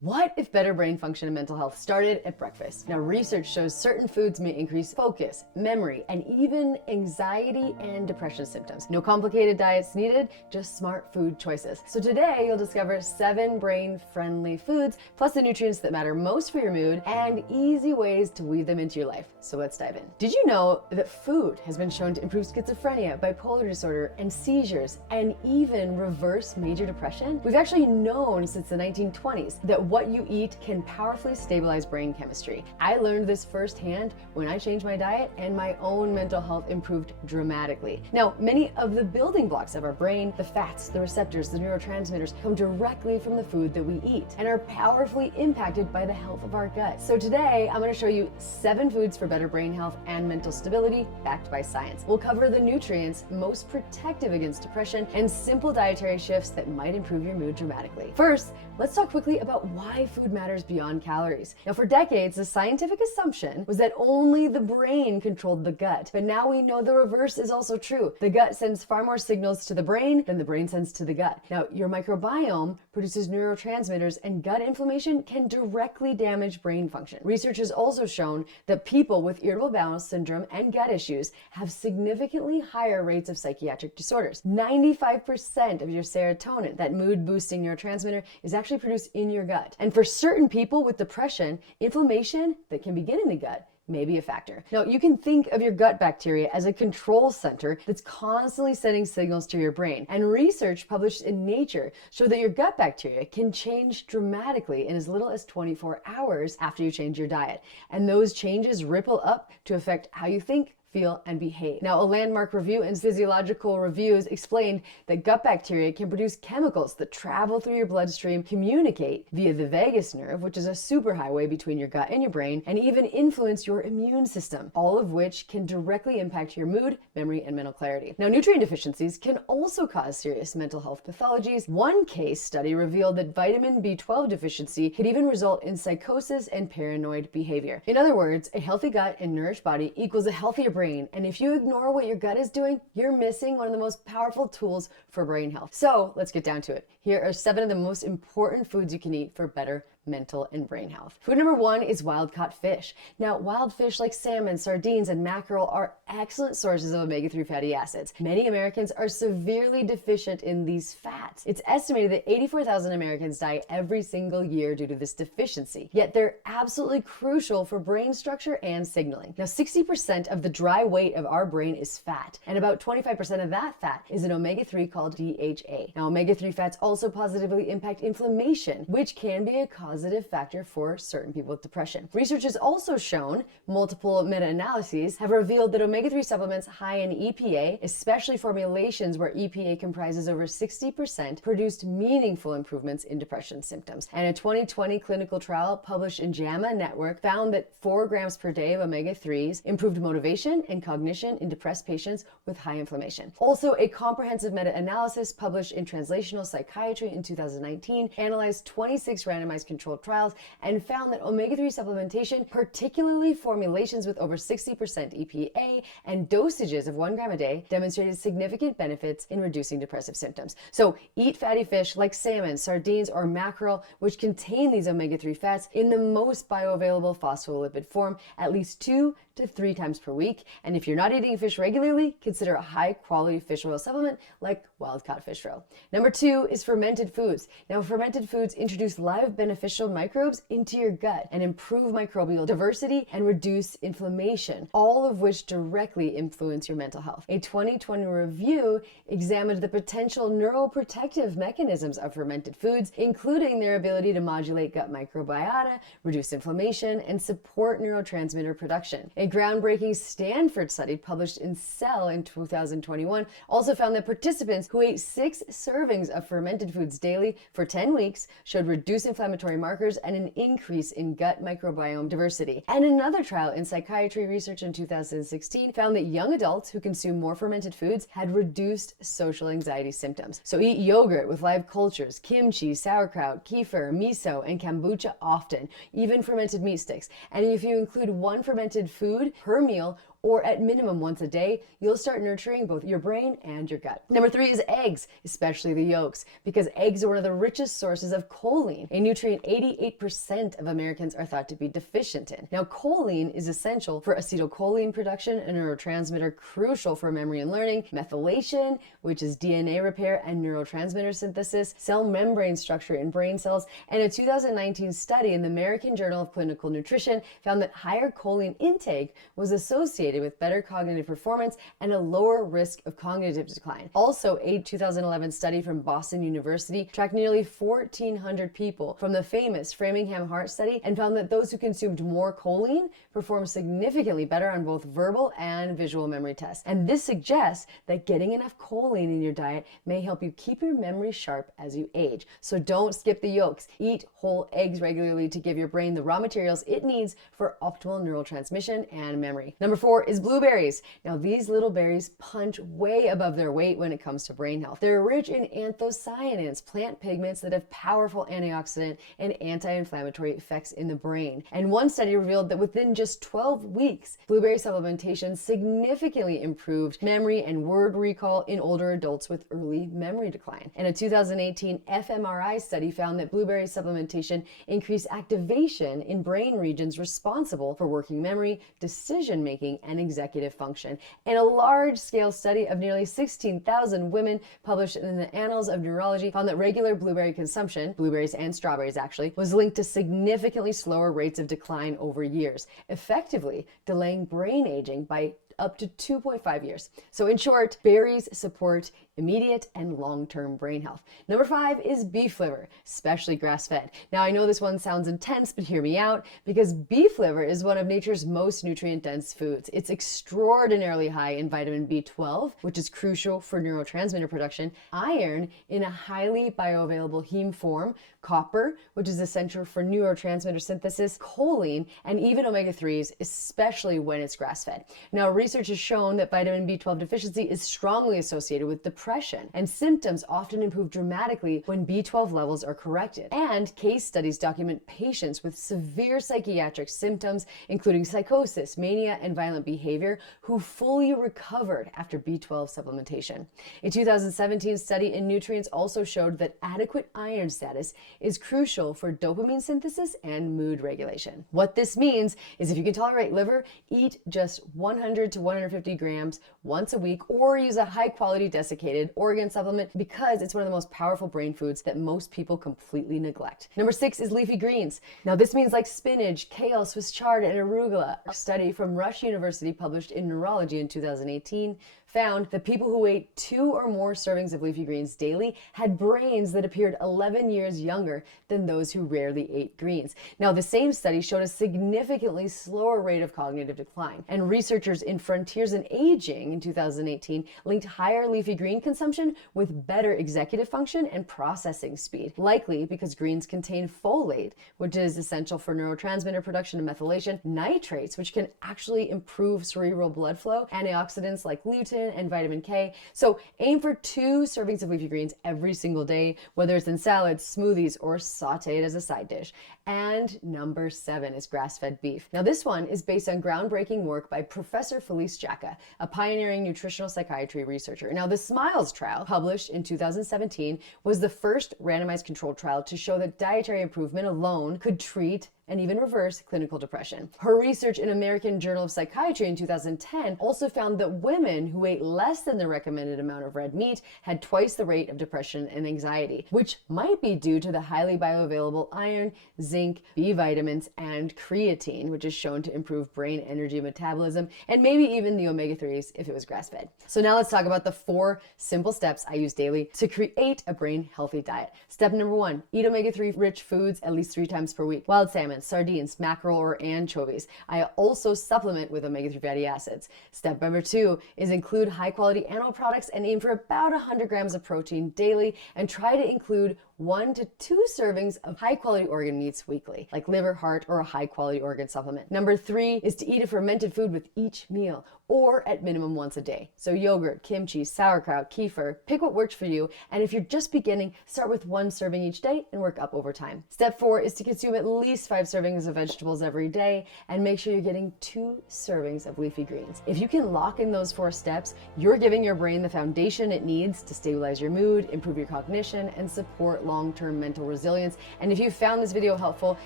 What if better brain function and mental health started at breakfast? Now, research shows certain foods may increase focus, memory, and even anxiety and depression symptoms. No complicated diets needed, just smart food choices. So today, you'll discover 7 brain-friendly foods, plus the nutrients that matter most for your mood, and easy ways to weave them into your life. So let's dive in. Did you know that food has been shown to improve schizophrenia, bipolar disorder, and seizures, and even reverse major depression? We've actually known since the 1920s that what you eat can powerfully stabilize brain chemistry. I learned this firsthand when I changed my diet, and my own mental health improved dramatically. Now, many of the building blocks of our brain, the fats, the receptors, the neurotransmitters, come directly from the food that we eat and are powerfully impacted by the health of our gut. So today, I'm going to show you 7 foods for better brain health and mental stability backed by science. We'll cover the nutrients most protective against depression and simple dietary shifts that might improve your mood dramatically. First, let's talk quickly about why food matters beyond calories. Now, for decades, the scientific assumption was that only the brain controlled the gut. But now we know the reverse is also true. The gut sends far more signals to the brain than the brain sends to the gut. Now, your microbiome produces neurotransmitters, and gut inflammation can directly damage brain function. Research has also shown that people with irritable bowel syndrome and gut issues have significantly higher rates of psychiatric disorders. 95% of your serotonin, that mood-boosting neurotransmitter, is actually produced in your gut. And for certain people with depression, inflammation that can begin in the gut may be a factor. Now, you can think of your gut bacteria as a control center that's constantly sending signals to your brain. And research published in Nature showed that your gut bacteria can change dramatically in as little as 24 hours after you change your diet. And those changes ripple up to affect how you think, feel, and behave. Now, a landmark review in Physiological Reviews explained that gut bacteria can produce chemicals that travel through your bloodstream, communicate via the vagus nerve, which is a superhighway between your gut and your brain, and even influence your immune system, all of which can directly impact your mood, memory, and mental clarity. Now, nutrient deficiencies can also cause serious mental health pathologies. One case study revealed that vitamin B12 deficiency could even result in psychosis and paranoid behavior. In other words, a healthy gut and nourished body equals a healthier brain. And if you ignore what your gut is doing, you're missing one of the most powerful tools for brain health. So let's get down to it. Here are 7 of the most important foods you can eat for better mental and brain health. Food number 1 is wild-caught fish. Now, wild fish like salmon, sardines, and mackerel are excellent sources of omega-3 fatty acids. Many Americans are severely deficient in these fats. It's estimated that 84,000 Americans die every single year due to this deficiency. Yet they're absolutely crucial for brain structure and signaling. Now, 60% of the dry weight of our brain is fat, and about 25% of that fat is an omega-3 called DHA. Now, omega-3 fats also positively impact inflammation, which can be a positive factor for certain people with depression. Research has also shown, multiple meta-analyses have revealed that omega-3 supplements high in EPA, especially formulations where EPA comprises over 60%, produced meaningful improvements in depression symptoms. And a 2020 clinical trial published in JAMA Network found that 4 grams per day of omega-3s improved motivation and cognition in depressed patients with high inflammation. Also, a comprehensive meta-analysis published in Translational Psychiatry in 2019 analyzed 26 randomized controlled trials and found that omega-3 supplementation, particularly formulations with over 60% EPA and dosages of 1 gram a day, demonstrated significant benefits in reducing depressive symptoms. So eat fatty fish like salmon, sardines, or mackerel, which contain these omega-3 fats in the most bioavailable phospholipid form at least 2 to 3 times per week. And if you're not eating fish regularly, consider a high-quality fish oil supplement like wild-caught fish roe. Number 2 is fermented foods. Now, fermented foods introduce live beneficial microbes into your gut and improve microbial diversity and reduce inflammation, all of which directly influence your mental health. A 2020 review examined the potential neuroprotective mechanisms of fermented foods, including their ability to modulate gut microbiota, reduce inflammation, and support neurotransmitter production. A groundbreaking Stanford study published in Cell in 2021 also found that participants who ate 6 servings of fermented foods daily for 10 weeks showed reduced inflammatory markers and an increase in gut microbiome diversity. And another trial in psychiatry research in 2016 found that young adults who consume more fermented foods had reduced social anxiety symptoms. So eat yogurt with live cultures, kimchi, sauerkraut, kefir, miso, and kombucha often, even fermented meat sticks. And if you include 1 fermented food per meal or at minimum once a day, you'll start nurturing both your brain and your gut. Number 3 is eggs, especially the yolks, because eggs are one of the richest sources of choline, a nutrient 88% of Americans are thought to be deficient in. Now, choline is essential for acetylcholine production, a neurotransmitter crucial for memory and learning, methylation, which is DNA repair and neurotransmitter synthesis, cell membrane structure in brain cells, and a 2019 study in the American Journal of Clinical Nutrition found that higher choline intake was associated with better cognitive performance and a lower risk of cognitive decline. Also, a 2011 study from Boston University tracked nearly 1,400 people from the famous Framingham Heart Study and found that those who consumed more choline performed significantly better on both verbal and visual memory tests. And this suggests that getting enough choline in your diet may help you keep your memory sharp as you age. So don't skip the yolks. Eat whole eggs regularly to give your brain the raw materials it needs for optimal neural transmission and memory. Number 4 is blueberries. Now, these little berries punch way above their weight when it comes to brain health. They're rich in anthocyanins, plant pigments that have powerful antioxidant and anti-inflammatory effects in the brain. And one study revealed that within just 12 weeks, blueberry supplementation significantly improved memory and word recall in older adults with early memory decline. And a 2018 fMRI study found that blueberry supplementation increased activation in brain regions responsible for working memory, decision making, and executive function. And a large-scale study of nearly 16,000 women published in the Annals of Neurology found that regular blueberry consumption, blueberries and strawberries actually, was linked to significantly slower rates of decline over years, effectively delaying brain aging by up to 2.5 years. So in short, berries support immediate and long-term brain health. Number 5 is beef liver, especially grass-fed. Now, I know this one sounds intense, but hear me out, because beef liver is one of nature's most nutrient-dense foods. It's extraordinarily high in vitamin B12, which is crucial for neurotransmitter production, iron in a highly bioavailable heme form, copper, which is essential for neurotransmitter synthesis, choline, and even omega-3s, especially when it's grass-fed. Now, research has shown that vitamin B12 deficiency is strongly associated with depression, and symptoms often improve dramatically when B12 levels are corrected. And case studies document patients with severe psychiatric symptoms, including psychosis, mania, and violent behavior, who fully recovered after B12 supplementation. A 2017 study in Nutrients also showed that adequate iron status is crucial for dopamine synthesis and mood regulation. What this means is if you can tolerate liver, eat just 100 to 150 grams once a week, or use a high-quality desiccated organ supplement, because it's one of the most powerful brain foods that most people completely neglect. Number 6 is leafy greens. Now, this means like spinach, kale, Swiss chard, and arugula. A study from Rush University published in Neurology in 2018 found that people who ate 2 or more servings of leafy greens daily had brains that appeared 11 years younger than those who rarely ate greens. Now, the same study showed a significantly slower rate of cognitive decline, and researchers in Frontiers in Aging in 2018 linked higher leafy green consumption with better executive function and processing speed, likely because greens contain folate, which is essential for neurotransmitter production and methylation, nitrates, which can actually improve cerebral blood flow, antioxidants like lutein and vitamin K. So aim for 2 servings of leafy greens every single day, whether it's in salads, smoothies, or sauteed as a side dish. And number 7 is grass-fed beef. Now, this one is based on groundbreaking work by Professor Felice Jacka, a pioneering nutritional psychiatry researcher. Now, the SMILES trial, published in 2017, was the first randomized controlled trial to show that dietary improvement alone could treat and even reverse clinical depression. Her research in American Journal of Psychiatry in 2010 also found that women who ate less than the recommended amount of red meat had twice the rate of depression and anxiety, which might be due to the highly bioavailable iron, zinc, B vitamins, and creatine, which is shown to improve brain energy metabolism, and maybe even the omega-3s if it was grass-fed. So now let's talk about the 4 simple steps I use daily to create a brain healthy diet. Step number 1, eat omega-3 rich foods at least 3 times per week. Wild salmon, sardines, mackerel, or anchovies. I also supplement with omega-3 fatty acids. Step number 2 is include high quality animal products and aim for about 100 grams of protein daily, and try to include 1 to 2 servings of high quality organ meats weekly, like liver, heart, or a high quality organ supplement. Number 3 is to eat a fermented food with each meal, or at minimum once a day. So yogurt, kimchi, sauerkraut, kefir, pick what works for you. And if you're just beginning, start with 1 serving each day and work up over time. Step 4 is to consume at least 5 servings of vegetables every day, and make sure you're getting 2 servings of leafy greens. If you can lock in those 4 steps, you're giving your brain the foundation it needs to stabilize your mood, improve your cognition, and support long-term mental resilience. And if you found this video helpful,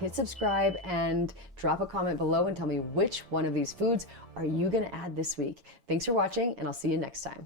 hit subscribe and drop a comment below and tell me which one of these foods are you going to add this week. Thanks for watching, and I'll see you next time.